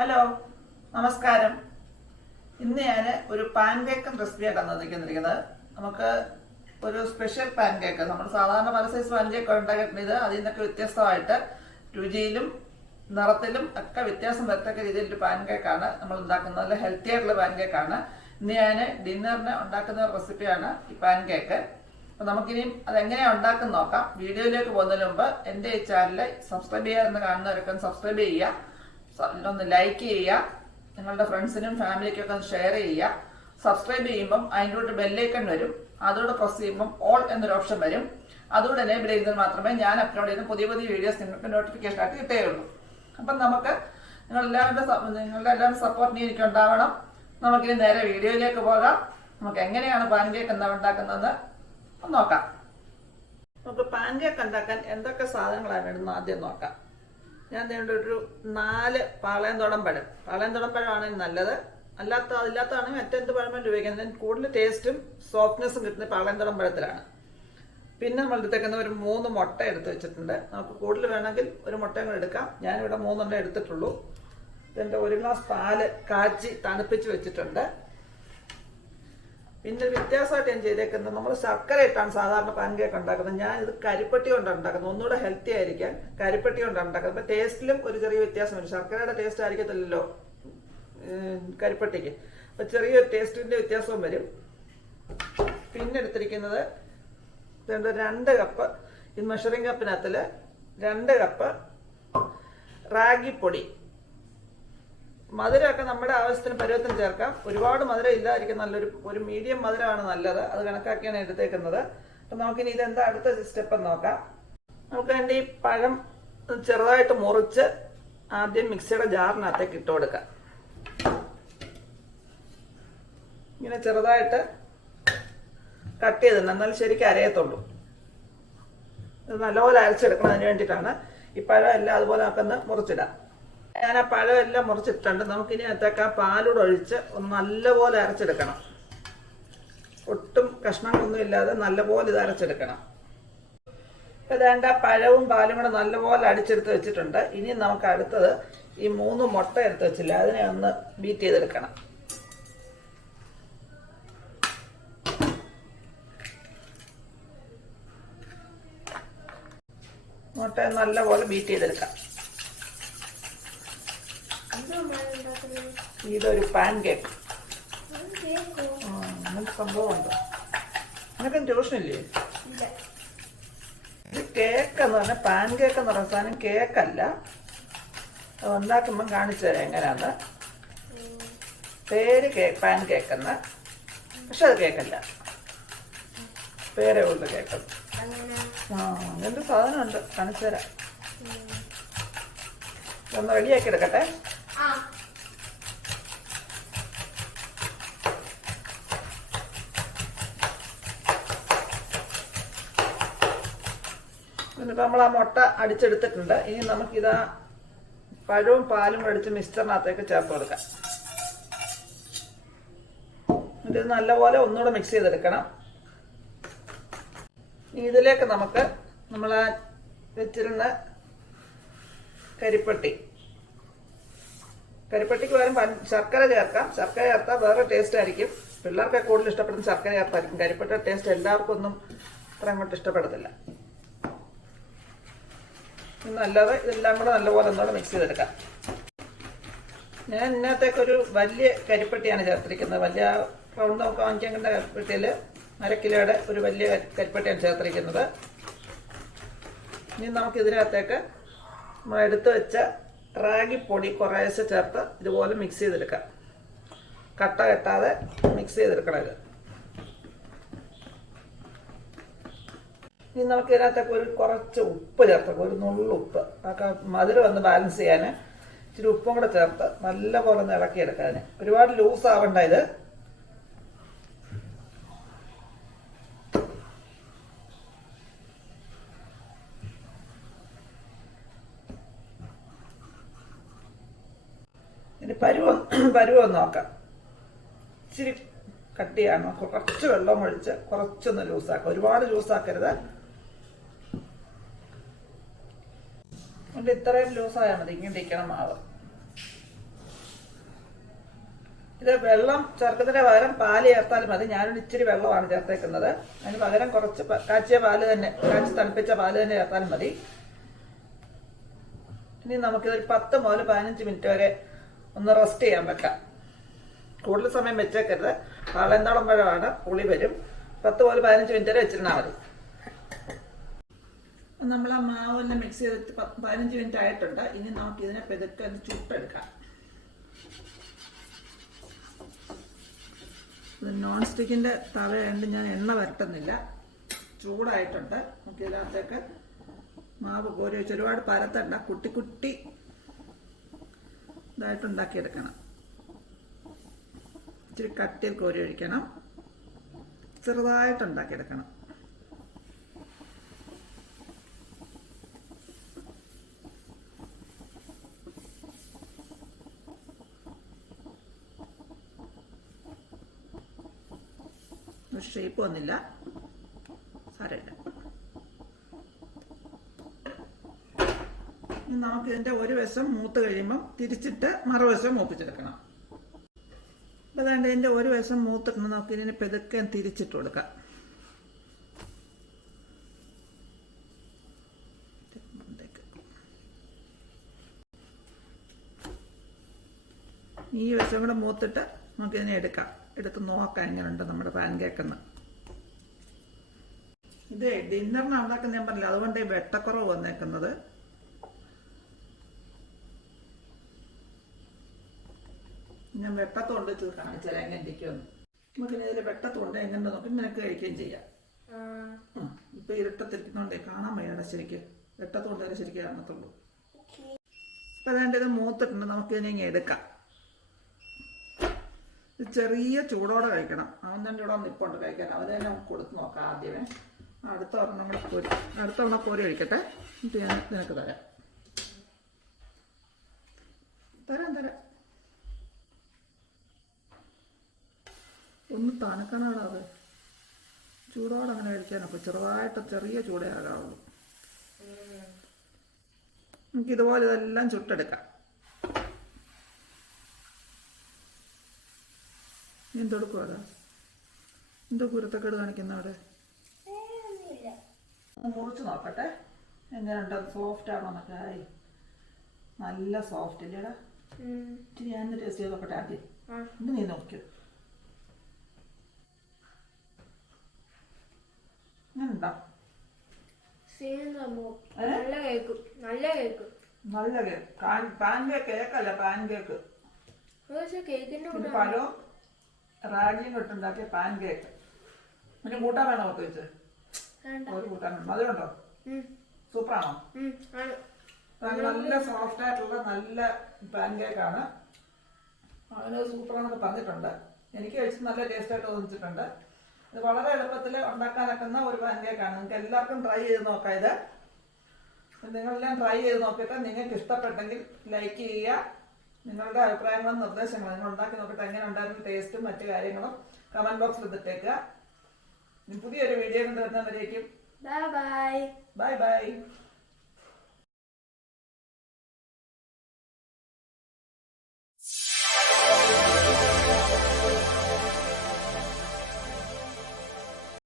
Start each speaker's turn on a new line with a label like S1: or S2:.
S1: Hello നമസ്കാരം. ഇന്ന് ഞാൻ ഒരു പാൻ റെസിപ്പി റെസിപ്പിയായിട്ടാണ് നിൽക്കുന്നിരിക്കുന്നത് നമുക്ക് ഒരു സ്പെഷ്യൽ പാൻ കേക്ക് നമ്മൾ സാധാരണ പല സൈസ് പാൻ കേക്ക് ഉണ്ടാക്കിയിട്ടുണ്ട്. അതിൽ നിന്നൊക്കെ വ്യത്യസ്തമായിട്ട് രുചിയിലും നിറത്തിലും ഒക്കെ വ്യത്യാസം വരത്തക്ക രീതിയിൽ ഒരു പാൻ കേക്കാണ് നമ്മൾ ഉണ്ടാക്കുന്നത്. നല്ല ഹെൽത്തി ആയിട്ടുള്ള പാൻ കേക്കാണ് ഇന്ന് ഞാൻ ഡിന്നറിന് ഉണ്ടാക്കുന്ന റെസിപ്പിയാണ് ഈ പാൻ കേക്ക് അപ്പൊ നമുക്കിനിയും അതെങ്ങനെയാണ് ഉണ്ടാക്കുന്ന നോക്കാം. വീഡിയോയിലേക്ക് പോകുന്നതിന് മുമ്പ് എന്റെ ഈ ചാനൽ സബ്സ്ക്രൈബ് ചെയ്യാമെന്ന് കാണുന്നവരൊക്കെ സബ്സ്ക്രൈബ് ചെയ്യുക. ഒന്ന് ലൈക്ക് ചെയ്യുക. നിങ്ങളുടെ ഫ്രണ്ട്സിനും ഫാമിലിക്കും ഒക്കെ ഒന്ന് ഷെയർ ചെയ്യുക. സബ്സ്ക്രൈബ് ചെയ്യുമ്പം അതിന്റെ കൂടെ ബെല്ലൈക്കൺ വരും. അതോടെ പ്രസ് ചെയ്യുമ്പം ഓൾ എന്നൊരു ഓപ്ഷൻ വരും. അതുകൊണ്ട് എനേബിൾ ചെയ്താൽ മാത്രമേ ഞാൻ അപ്ലോഡ് ചെയ്യുന്ന പുതിയ പുതിയ വീഡിയോസ് നിങ്ങൾക്ക് നോട്ടിഫിക്കേഷൻ ആയിട്ട് കിട്ടുകയുള്ളൂ. അപ്പം നമുക്ക് നിങ്ങളെല്ലാവരുടെ നിങ്ങളുടെ എല്ലാവരും സപ്പോർട്ടിന് എനിക്ക് ഉണ്ടാവണം. നമുക്കിനി നേരെ വീഡിയോയിലേക്ക് പോകാം. നമുക്ക് എങ്ങനെയാണ് പാൻ കേക്ക് എന്താ ഉണ്ടാക്കുന്നതെന്ന് നോക്കാം. നമുക്ക് പാൻ കേക്ക് ഉണ്ടാക്കാൻ എന്തൊക്കെ സാധനങ്ങളാണ് വേണ്ടത് ആദ്യം നോക്കാം. ഞാൻ വേണ്ട ഒരു നാല് പാളയംതോടം പഴം. പാളയംതോടം പഴമാണ് നല്ലത്. അല്ലാത്ത അതില്ലാത്തതാണെങ്കിൽ മറ്റെന്ത് പഴം വേണ്ടി ഉപയോഗിക്കുന്നത് കൂടുതൽ ടേസ്റ്റും സോഫ്റ്റ്നെസ്സും കിട്ടുന്ന പാളയംതോടം പഴത്തിലാണ്. പിന്നെ നമ്മൾ എടുത്തേക്കുന്ന ഒരു മൂന്ന് മുട്ട എടുത്ത് വെച്ചിട്ടുണ്ട്. നമുക്ക് കൂടുതൽ വേണമെങ്കിൽ ഒരു മുട്ടയും കൂടെ എടുക്കാം. ഞാനിവിടെ മൂന്നെണ്ണം എടുത്തിട്ടുള്ളൂ. ഇതിന്റെ ഒരു ഗ്ലാസ് പാൽ കാച്ചി തണുപ്പിച്ച് വെച്ചിട്ടുണ്ട്. പിന്നെ വ്യത്യാസമായിട്ട് ഞാൻ ചെയ്തേക്കുന്നത് നമ്മൾ ശർക്കര ഇട്ടാണ് സാധാരണ പാൻ കേക്ക് ഉണ്ടാക്കുന്നത്. ഞാൻ ഇത് കരിപ്പട്ടി കൊണ്ടാണ് ഉണ്ടാക്കുന്നത്. ഒന്നുകൂടെ ഹെൽത്തി ആയിരിക്കാൻ കരിപ്പട്ടി കൊണ്ടാണ് ഉണ്ടാക്കുന്നത്. അപ്പൊ ടേസ്റ്റിലും ഒരു ചെറിയ വ്യത്യാസം വരും ശർക്കരയുടെ ടേസ്റ്റ് ആയിരിക്കത്തില്ലല്ലോ കരിപ്പട്ടിക്ക്. അപ്പൊ ചെറിയൊരു ടേസ്റ്റിന്റെ വ്യത്യാസവും വരും. പിന്നെ എടുത്തിരിക്കുന്നത് രണ്ട് കപ്പ് ഈ മെഷറിംഗ് കപ്പിനകത്തിൽ രണ്ട് കപ്പ് റാഗിപ്പൊടി മധുരമൊക്കെ നമ്മുടെ ആവശ്യത്തിന് പരുവത്തിന് ചേർക്കാം. ഒരുപാട് മധുരം ഇല്ലായിരിക്കും നല്ലൊരു ഒരു മീഡിയം മധുരമാണ് നല്ലത്. അത് കണക്കാക്കിയാണ് എടുത്തേക്കുന്നത്. അപ്പം നമുക്കിനി ഇതെന്താ അടുത്ത സ്റ്റെപ്പ് നോക്കാം. നമുക്ക് വേണ്ടി പഴം ചെറുതായിട്ട് മുറിച്ച് ആദ്യം മിക്സിയുടെ ജാറിനകത്തേക്ക് ഇട്ട് കൊടുക്കാം. ഇങ്ങനെ ചെറുതായിട്ട് കട്ട് ചെയ്തിട്ടുണ്ട്. എന്നാൽ ശരിക്കും അരയത്തുള്ളൂ. ഇത് നല്ലപോലെ അരച്ചെടുക്കണം അതിന് വേണ്ടിയിട്ടാണ്. ഈ പഴം എല്ലാം അതുപോലെ നമുക്കൊന്ന് മുറിച്ചിടാം. ഞാൻ ആ പഴമെല്ലാം മുറിച്ചിട്ടുണ്ട്. നമുക്കിനി അതിനകത്തേക്ക് ആ പാലൂടെ ഒഴിച്ച് ഒന്ന് നല്ലപോലെ അരച്ചെടുക്കണം. ഒട്ടും കഷ്ണങ്ങളൊന്നും ഇല്ലാതെ നല്ലപോലെ ഇത് അരച്ചെടുക്കണം. ഇപ്പൊ ഇതേണ്ട പഴവും പാലും കൂടെ നല്ലപോലെ അടിച്ചെടുത്ത് വെച്ചിട്ടുണ്ട്. ഇനി നമുക്ക് അടുത്തത് ഈ മൂന്ന് മുട്ട എടുത്ത് വെച്ചില്ല അതിനെ ഒന്ന് ബീറ്റ് ചെയ്തെടുക്കണം. മുട്ടയെ നല്ലപോലെ ബീറ്റ് ചെയ്തെടുക്കാം. ഇതൊരു പാൻ കേക്ക് അങ്ങനത്തെ സംഭവമുണ്ട്. നിനക്കും ട്യൂഷനില്ലേ? ഇത് കേക്ക് എന്ന് പറഞ്ഞാൽ പാൻ കേക്ക് എന്ന് പറഞ്ഞ സാധനം കേക്കല്ല. അത് ഉണ്ടാക്കുമ്പം കാണിച്ചു തരാം എങ്ങനെയാന്ന് പേര് കേക്ക് പാൻ കേക്ക് എന്ന് പക്ഷെ അത് കേക്കല്ല. പേരെ ഉള്ളു കേക്ക്. ആ അങ്ങനത്തെ സാധനമുണ്ട്. കാണിച്ചു തരാം. ഒന്ന് റെഡിയാക്കി എടുക്കട്ടെ. എന്നിട്ട് നമ്മൾ ആ മുട്ട അടിച്ചെടുത്തിട്ടുണ്ട്. ഇനി നമുക്കിതാ പഴവും പാലും അടിച്ച് മിക്സ്ചറിനകത്തേക്ക് ചേർത്ത് കൊടുക്കാം. ഇത് നല്ലപോലെ ഒന്നുകൂടെ മിക്സ് ചെയ്തെടുക്കണം. ഇതിലേക്ക് നമുക്ക് നമ്മൾ ആ വെച്ചിരുന്ന കരിപ്പട്ടി. കരിപ്പട്ടിക്ക് പകരം ശർക്കര ചേർക്കാം. ശർക്കര ചേർത്താൽ വേറെ ടേസ്റ്റ് ആയിരിക്കും. പിള്ളേർക്ക് കൂടുതൽ ഇഷ്ടപ്പെടുന്ന ശർക്കര ചേർത്തായിരിക്കും. കരിപ്പട്ട ടേസ്റ്റ് എല്ലാവർക്കും ഒന്നും അത്ര അങ്ങോട്ട് ഇഷ്ടപ്പെടത്തില്ല. നല്ലത് ഇതെല്ലാം കൂടെ നല്ലപോലെ ഒന്നുകൂടെ മിക്സ് ചെയ്തെടുക്കാം. ഞാൻ ഇന്നത്തേക്കൊരു വലിയ കരിപ്പെട്ടിയാണ് ചേർത്തിരിക്കുന്നത്. വലിയ റൗണ്ട് നോക്കാൻ വാങ്ങിക്കേണ്ട കരിപ്പെട്ടിയിൽ അര ഒരു വലിയ കരിപ്പെട്ടിയാണ് ചേർത്തിരിക്കുന്നത്. ഇനി നമുക്ക് ഇതിനകത്തേക്ക് നമ്മൾ എടുത്ത് വെച്ച റാഗി പൊടി കുറേശ്ശെ ചേർത്ത് ഇതുപോലെ മിക്സ് ചെയ്തെടുക്കാം. കട്ട കെട്ടാതെ മിക്സ് ചെയ്തെടുക്കണം ഇത്. ഇനി നമുക്ക് ഇതിനകത്തൊക്കെ ഒരു കുറച്ച് ഉപ്പ് ചേർത്തേക്കാം ഒരു നുള്ളുപ്പ് ഒക്കെ മധുരം ഒന്ന് ബാലൻസ് ചെയ്യാൻ ഇച്ചിരി ഉപ്പും കൂടെ ചേർത്ത് നല്ലപോലെ ഒന്ന് ഇളക്കിയെടുക്കാൻ ഒരുപാട് ലൂസ് ആവണ്ട ഇത്. ഇനി പരുവം നോക്കാം. ഇച്ചിരി കട്ടിയാണ്? കുറച്ച് വെള്ളം ഒഴിച്ച് കുറച്ചൊന്ന് ലൂസാക്കുക ഒരുപാട് ലൂസാക്കരുത് അതുകൊണ്ട് ഇത്രയും ലൂസായാൽ മതി. ഇങ്ങനെ ഇരിക്കണം മാവ്. ഇത് വെള്ളം ചേർക്കുന്നതിന് പകരം പാൽ ചേർത്താൽ മതി. ഞാനൊരു ഇച്ചിരി വെള്ളമാണ് ചേർത്തേക്കുന്നത്. അതിന് പകരം കുറച്ച് കാച്ചിയ പാൽ തന്നെ കാച്ചി തണുപ്പിച്ച പാൽ തന്നെ ചേർത്താൽ മതി. ഇനി നമുക്കിതൊരു പത്ത് മുതൽ പതിനഞ്ച് മിനിറ്റ് വരെ ഒന്ന് റെസ്റ്റ് ചെയ്യാൻ വെക്കാം. കൂടുതൽ സമയം വെച്ചേക്കരുത്. പാളയന്തോളം പഴമാണ്. പുളി വരും. പത്ത് മുതൽ പതിനഞ്ച് മിനിറ്റ് വരെ വെച്ചിരുന്നാൽ മതി. നമ്മൾ ആ മാവെല്ലാം മിക്സ് ചെയ്തിട്ട് പതിനഞ്ച് മിനിറ്റ് ആയിട്ടുണ്ട്. ഇനി നമുക്ക് ഇതിനെ പെതുക്കെ ഒന്ന് ചുട്ടെടുക്കാം. നോൺ സ്റ്റിക്കിന്റെ തവയുണ്ട് ഞാൻ എണ്ണ വരട്ടുന്നില്ല. ചൂടായിട്ടുണ്ട്. നമുക്ക് ഇതിനകത്തേക്ക് മാവ് കോരി വെച്ച് ഒരുപാട് പരത്തണ്ട. കുട്ടി കുട്ടി ഇതായിട്ട് ഉണ്ടാക്കിയെടുക്കണം. ഇച്ചിരി കട്ടിയിൽ കോരി ഒഴിക്കണം. ചെറുതായിട്ട് ഉണ്ടാക്കിയെടുക്കണം. ഷേപ്പ് വന്നില്ല. സാരമില്ല. നമുക്ക് ഇതിന്റെ ഒരു വശം മൂത്ത് കഴിയുമ്പം തിരിച്ചിട്ട് മറുവശം മൂപ്പിച്ചെടുക്കണം. അപ്പോൾ അതാണ്ട് ഇതിന്റെ ഒരു വശം മൂത്തിട്ട് നമുക്ക് ഇതിനെ പെതുക്കാൻ തിരിച്ചിട്ട് കൊടുക്കാം. ഈ വശം കൂടെ മൂത്തിട്ട് നമുക്കിതിനെ എടുക്കാം. എടുത്ത് നോക്കാം എങ്ങനെയുണ്ട് നമ്മുടെ പാൻ കേക്കെന്ന്. ഇത് ഡിന്നറിന് ഉണ്ടാക്കുന്ന ഞാൻ പറഞ്ഞില്ല അതുകൊണ്ട് ഈ വെട്ടക്കുറവ് വന്നേക്കുന്നത്. ഞാൻ വെട്ടത്തോണ്ട് വെച്ച് കാണിച്ചാൽ എങ്ങനെ ഇരിക്കുമെന്ന് നമുക്ക് ഇതിൽ വെട്ടത്തോണ്ട് എങ്ങനെ നോക്കി നിനക്ക് കഴിക്കുകയും ചെയ്യാം. ഇപ്പൊ ഇരുട്ടത്തിരിക്കുന്നോണ്ടേ കാണാൻ വയ്യാതെ ശരിക്ക്. വെട്ടത്തോണ്ട് തന്നെ ശരിക്കും കാണത്തുള്ളൂ. അപ്പൊ അതാണ്ട് ഇത് മൂത്തിട്ടുണ്ട് നമുക്ക് ഇനി ഇങ്ങനെ എടുക്കാം. ഇത് ചെറിയ ചൂടോടെ കഴിക്കണം. അവൻ തന്നെ ഇവിടെ നിപ്പുണ്ട് കഴിക്കാൻ. അവൻ തന്നെ കൊടുത്ത് നോക്കാം ആദ്യമേ. അടുത്ത ഒരെണ്ണം കൂടെ കോരി. അടുത്ത ഒരെണ്ണം കോരി കഴിക്കട്ടെ എന്നിട്ട് ഞാൻ നിനക്ക് തരാം. തരാം തരാം. ഒന്ന് തണുക്കണോടാ അത്. ചൂടോടെ അങ്ങനെ കഴിക്കാനൊക്കെ ചെറുതായിട്ട് ചെറിയ ചൂടേ ആകാവുള്ളൂ. നമുക്ക് ഇതുപോലെ ഇതെല്ലാം ചുട്ടെടുക്കാം. എന്തെടുക്കും അതാ എന്തോ കുരുത്തക്കേട് കാണിക്കുന്ന അവിടെ. മുറിച്ച് നോക്കട്ടെ. എങ്ങനെയുണ്ട്? സോഫ്റ്റ് ആണോ എന്നൊക്കെ ആയി. നല്ല സോഫ്റ്റ് ഇല്ലേടാ. ഇച്ചിരി ഞാൻ ടേസ്റ്റ് ചെയ്ത് നോക്കട്ടെ ആദ്യം ഇത് നീ നോക്കിയോ അങ്ങനെയുണ്ടോ
S2: നല്ല കേക്ക് നല്ല കേക്ക്.
S1: നല്ല കേക്ക്. പാൻ കേക്ക് കേക്കല്ല? പാൻ കേക്ക്
S2: കേക്കിന്റെ
S1: പിന്നെ
S2: കൂടെ
S1: പഴവും റാഗിയും ഇട്ടുണ്ടാക്കിയ പാൻ കേക്ക് പിന്നെ കൂട്ടാൻ വേണോ പത്ത്
S2: വെച്ച്?
S1: ഒരു കൂട്ടാൻ വേണം? മധുരമുണ്ടോ? സൂപ്പറാണോ? നല്ല സോഫ്റ്റ് ആയിട്ടുള്ള നല്ല പാൻ കേക്കാണ് അവന് സൂപ്പറാണെന്ന് പറഞ്ഞിട്ടുണ്ട്. എനിക്ക് കഴിച്ച് നല്ല ടേസ്റ്റ് ആയിട്ട് തോന്നിച്ചിട്ടുണ്ട്. ഇത് വളരെ എളുപ്പത്തിൽ ഉണ്ടാക്കാനൊക്കുന്ന ഒരു പാൻ കേക്കാണ് നിങ്ങൾക്ക് എല്ലാവർക്കും ട്രൈ ചെയ്ത് നോക്കാം ഇത്. നിങ്ങളെല്ലാം ട്രൈ ചെയ്ത് നോക്കിയിട്ട് നിങ്ങൾക്ക് ഇഷ്ടപ്പെട്ടെങ്കിൽ ലൈക്ക് ചെയ്യുക. നിങ്ങളുടെ അഭിപ്രായങ്ങളും നിർദ്ദേശങ്ങളും നിങ്ങൾ ഉണ്ടാക്കി നോക്കിയിട്ട് എങ്ങനെ ഉണ്ടായിരുന്നു ടേസ്റ്റും മറ്റു കാര്യങ്ങളും കമന്റ് ബോക്സിൽ ഇട്ടേക്കുക ഇനി പുതിയൊരു വീഡിയോ കൊണ്ട് വരുന്നവരേക്കും
S2: ബൈ ബൈ
S1: ബൈ ബൈ